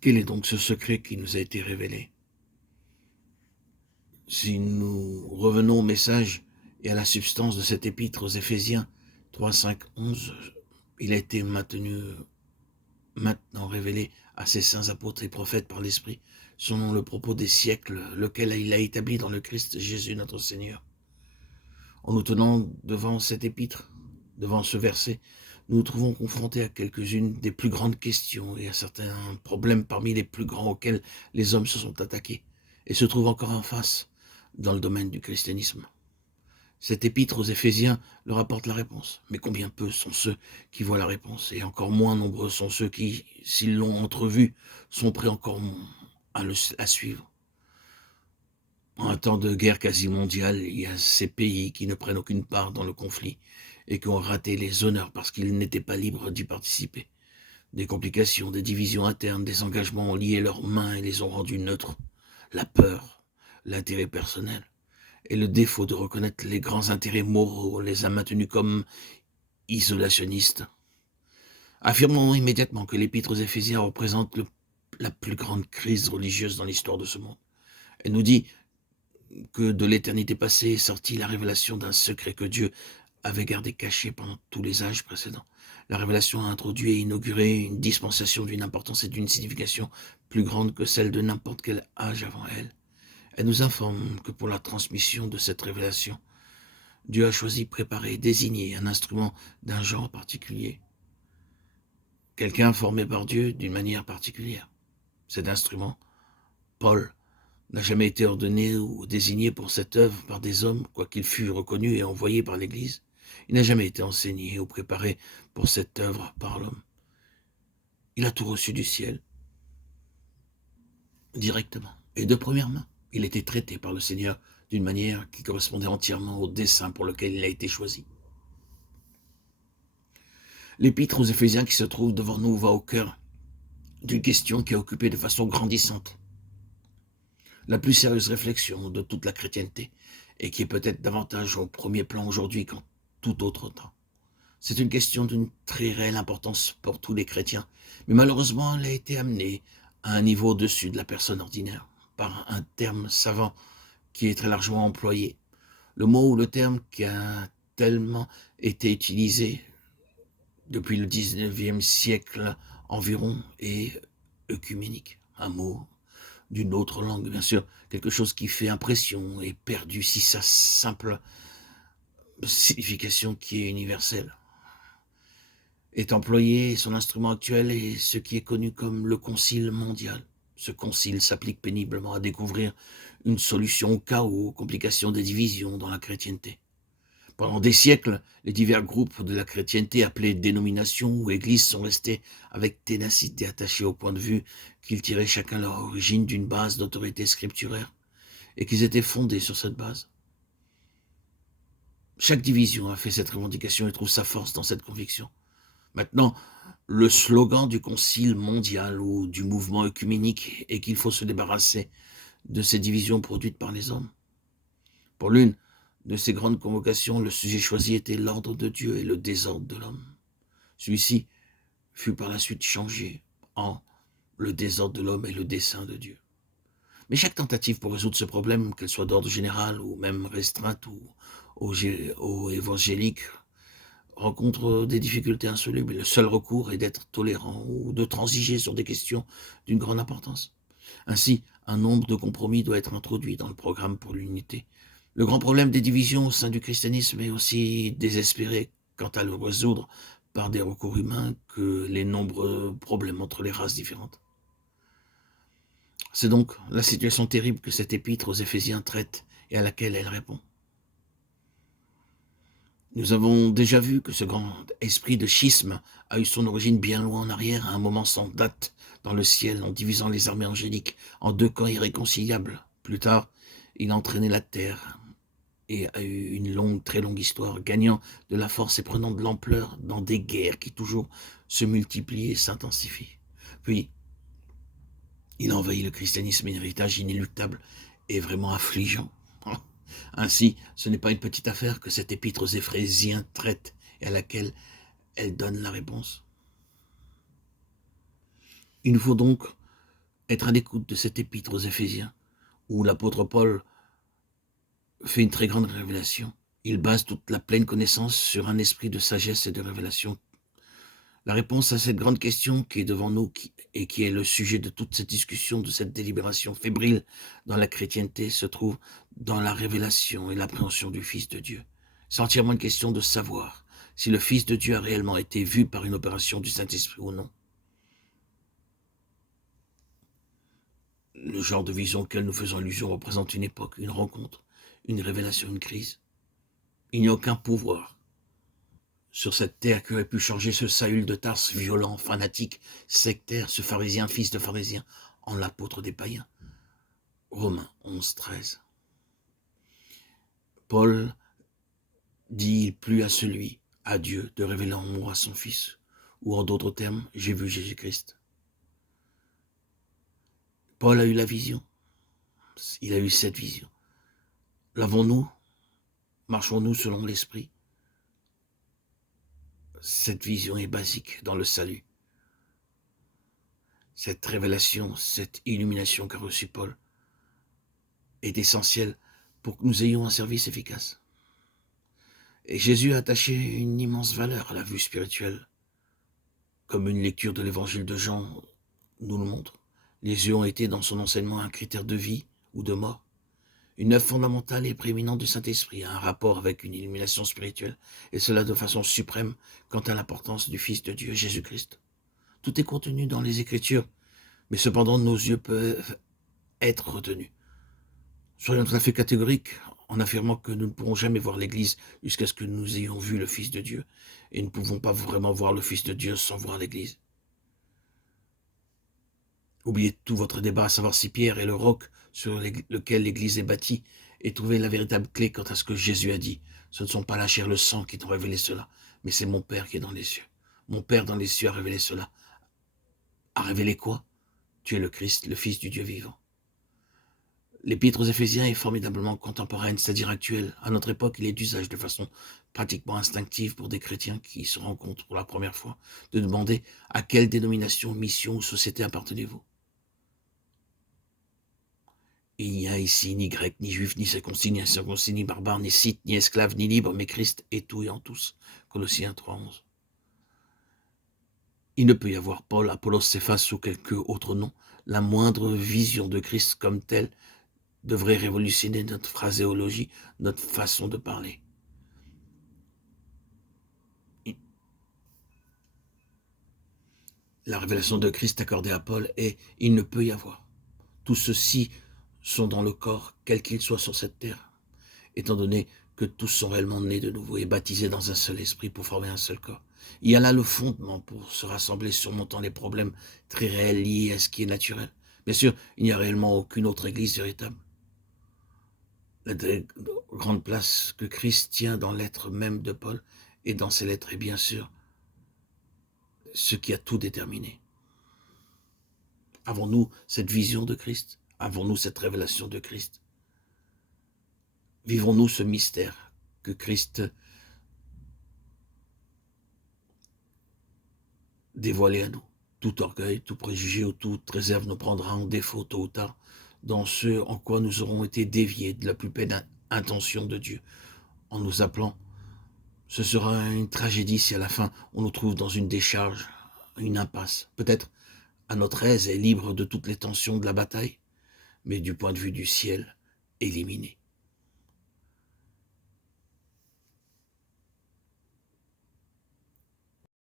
Quel est donc ce secret qui nous a été révélé? Si nous revenons au message et à la substance de cette épître aux Éphésiens 3, 5, 11, il a été maintenant révélé à ses saints apôtres et prophètes par l'Esprit, selon le propos des siècles, lequel il a établi dans le Christ Jésus notre Seigneur. En nous tenant devant cette épître, devant ce verset, nous nous trouvons confrontés à quelques-unes des plus grandes questions et à certains problèmes parmi les plus grands auxquels les hommes se sont attaqués et se trouvent encore en face dans le domaine du christianisme. Cette épître aux Éphésiens leur apporte la réponse, mais combien peu sont ceux qui voient la réponse, et encore moins nombreux sont ceux qui, s'ils l'ont entrevue, sont prêts encore à suivre. En un temps de guerre quasi mondiale, il y a ces pays qui ne prennent aucune part dans le conflit et qui ont raté les honneurs parce qu'ils n'étaient pas libres d'y participer. Des complications, des divisions internes, des engagements ont lié leurs mains et les ont rendus neutres. La peur, l'intérêt personnel et le défaut de reconnaître les grands intérêts moraux les a maintenus comme isolationnistes. Affirmons immédiatement que l'épître aux Éphésiens représente la plus grande crise religieuse dans l'histoire de ce monde. Elle nous dit que de l'éternité passée est sortie la révélation d'un secret que Dieu avait gardé caché pendant tous les âges précédents. La révélation a introduit et inauguré une dispensation d'une importance et d'une signification plus grande que celle de n'importe quel âge avant elle. Elle nous informe que pour la transmission de cette révélation, Dieu a choisi, préparé, désigné un instrument d'un genre particulier. Quelqu'un formé par Dieu d'une manière particulière. Cet instrument, Paul, n'a jamais été ordonné ou désigné pour cette œuvre par des hommes, quoiqu'il fût reconnu et envoyé par l'Église. Il n'a jamais été enseigné ou préparé pour cette œuvre par l'homme. Il a tout reçu du ciel, directement, et de première main. Il a été traité par le Seigneur d'une manière qui correspondait entièrement au dessein pour lequel il a été choisi. L'épître aux Éphésiens qui se trouve devant nous va au cœur d'une question qui a occupé de façon grandissante la plus sérieuse réflexion de toute la chrétienté, et qui est peut-être davantage au premier plan aujourd'hui qu'en tout autre temps. C'est une question d'une très réelle importance pour tous les chrétiens, mais malheureusement elle a été amenée à un niveau au-dessus de la personne ordinaire, par un terme savant qui est très largement employé. Le mot ou le terme qui a tellement été utilisé depuis le 19e siècle environ est œcuménique, un mot d'une autre langue, bien sûr, quelque chose qui fait impression et perdu si sa simple signification qui est universelle est employé, son instrument actuel est ce qui est connu comme le concile mondial. Ce concile s'applique péniblement à découvrir une solution au chaos, aux complications des divisions dans la chrétienté. Pendant des siècles, les divers groupes de la chrétienté appelés dénominations ou églises sont restés avec ténacité attachés au point de vue qu'ils tiraient chacun leur origine d'une base d'autorité scripturaire et qu'ils étaient fondés sur cette base. Chaque division a fait cette revendication et trouve sa force dans cette conviction. Maintenant, le slogan du concile mondial ou du mouvement œcuménique est qu'il faut se débarrasser de ces divisions produites par les hommes. Pour l'une de ces grandes convocations, le sujet choisi était l'ordre de Dieu et le désordre de l'homme. Celui-ci fut par la suite changé en le désordre de l'homme et le dessein de Dieu. Mais chaque tentative pour résoudre ce problème, qu'elle soit d'ordre général ou même restreinte ou évangélique, rencontre des difficultés insolubles. Le seul recours est d'être tolérant ou de transiger sur des questions d'une grande importance. Ainsi, un nombre de compromis doit être introduit dans le programme pour l'unité. Le grand problème des divisions au sein du christianisme est aussi désespéré quant à le résoudre par des recours humains que les nombreux problèmes entre les races différentes. C'est donc la situation terrible que cette épître aux Éphésiens traite et à laquelle elle répond. Nous avons déjà vu que ce grand esprit de schisme a eu son origine bien loin en arrière, à un moment sans date dans le ciel, en divisant les armées angéliques en deux camps irréconciliables. Plus tard, il a entraîné la terre et a eu une longue, très longue histoire, gagnant de la force et prenant de l'ampleur dans des guerres qui toujours se multiplient et s'intensifient. Puis, il a envahi le christianisme, un héritage inéluctable et vraiment affligeant. Ainsi, ce n'est pas une petite affaire que cette épître aux Éphésiens traite et à laquelle elle donne la réponse. Il nous faut donc être à l'écoute de cet épître aux Éphésiens, où l'apôtre Paul fait une très grande révélation. Il base toute la pleine connaissance sur un esprit de sagesse et de révélation. La réponse à cette grande question qui est devant nous et qui est le sujet de toute cette discussion, de cette délibération fébrile dans la chrétienté, se trouve dans la révélation et l'appréhension du Fils de Dieu. C'est entièrement une question de savoir si le Fils de Dieu a réellement été vu par une opération du Saint-Esprit ou non. Le genre de vision auquel nous faisons allusion représente une époque, une rencontre, une révélation, une crise. Il n'y a aucun pouvoir sur cette terre qui aurait pu changer ce Saül de Tarse, violent, fanatique, sectaire, ce pharisien, fils de pharisien, en l'apôtre des païens. Romains 11, 13. Paul dit, il plut à celui, à Dieu, de révéler en moi son Fils. Ou en d'autres termes, j'ai vu Jésus-Christ. Paul a eu la vision. Il a eu cette vision. L'avons-nous? Marchons-nous selon l'Esprit? Cette vision est basique dans le salut. Cette révélation, cette illumination qu'a reçue Paul est essentielle pour que nous ayons un service efficace. Et Jésus a attaché une immense valeur à la vue spirituelle, comme une lecture de l'évangile de Jean nous le montre. Les yeux ont été dans son enseignement un critère de vie ou de mort. Une œuvre fondamentale et prééminente du Saint-Esprit a un rapport avec une illumination spirituelle, et cela de façon suprême quant à l'importance du Fils de Dieu, Jésus-Christ. Tout est contenu dans les Écritures, mais cependant nos yeux peuvent être retenus. Soyons tout à fait catégoriques en affirmant que nous ne pourrons jamais voir l'Église jusqu'à ce que nous ayons vu le Fils de Dieu, et nous ne pouvons pas vraiment voir le Fils de Dieu sans voir l'Église. Oubliez tout votre débat à savoir si Pierre est le roc sur lequel l'Église est bâtie, et trouvez la véritable clé quant à ce que Jésus a dit. Ce ne sont pas la chair et le sang qui t'ont révélé cela, mais c'est mon Père qui est dans les cieux. Mon Père dans les cieux a révélé cela. A révélé quoi? Tu es le Christ, le Fils du Dieu vivant. L'Épître aux Éphésiens est formidablement contemporaine, c'est-à-dire actuelle. À notre époque, il est d'usage de façon pratiquement instinctive pour des chrétiens qui se rencontrent pour la première fois, de demander à quelle dénomination, mission ou société appartenez-vous. Il n'y a ici ni grec, ni juif, ni circoncis, ni incirconcis, ni barbare, ni scythe, ni esclave, ni libre, mais Christ est tout et en tous. Colossiens 3,11. Il ne peut y avoir Paul, Apollos, Céphas ou quelque autre nom. La moindre vision de Christ comme telle devrait révolutionner notre phraséologie, notre façon de parler. La révélation de Christ accordée à Paul est « il ne peut y avoir ». Tous ceux-ci sont dans le corps, quel qu'il soit sur cette terre, étant donné que tous sont réellement nés de nouveau et baptisés dans un seul esprit pour former un seul corps. Il y a là le fondement pour se rassembler surmontant les problèmes très réels liés à ce qui est naturel. Bien sûr, il n'y a réellement aucune autre église véritable. La grande place que Christ tient dans l'être même de Paul et dans ses lettres est bien sûr ce qui a tout déterminé. Avons-nous cette vision de Christ? Avons-nous cette révélation de Christ? Vivons-nous ce mystère que Christ dévoilé à nous? Tout orgueil, tout préjugé ou toute réserve nous prendra en défaut tôt ou tard dans ce en quoi nous aurons été déviés de la plus pleine intention de Dieu en nous appelant. Ce sera une tragédie si à la fin on nous trouve dans une décharge, une impasse, peut-être à notre aise et libre de toutes les tensions de la bataille, mais du point de vue du ciel, éliminé.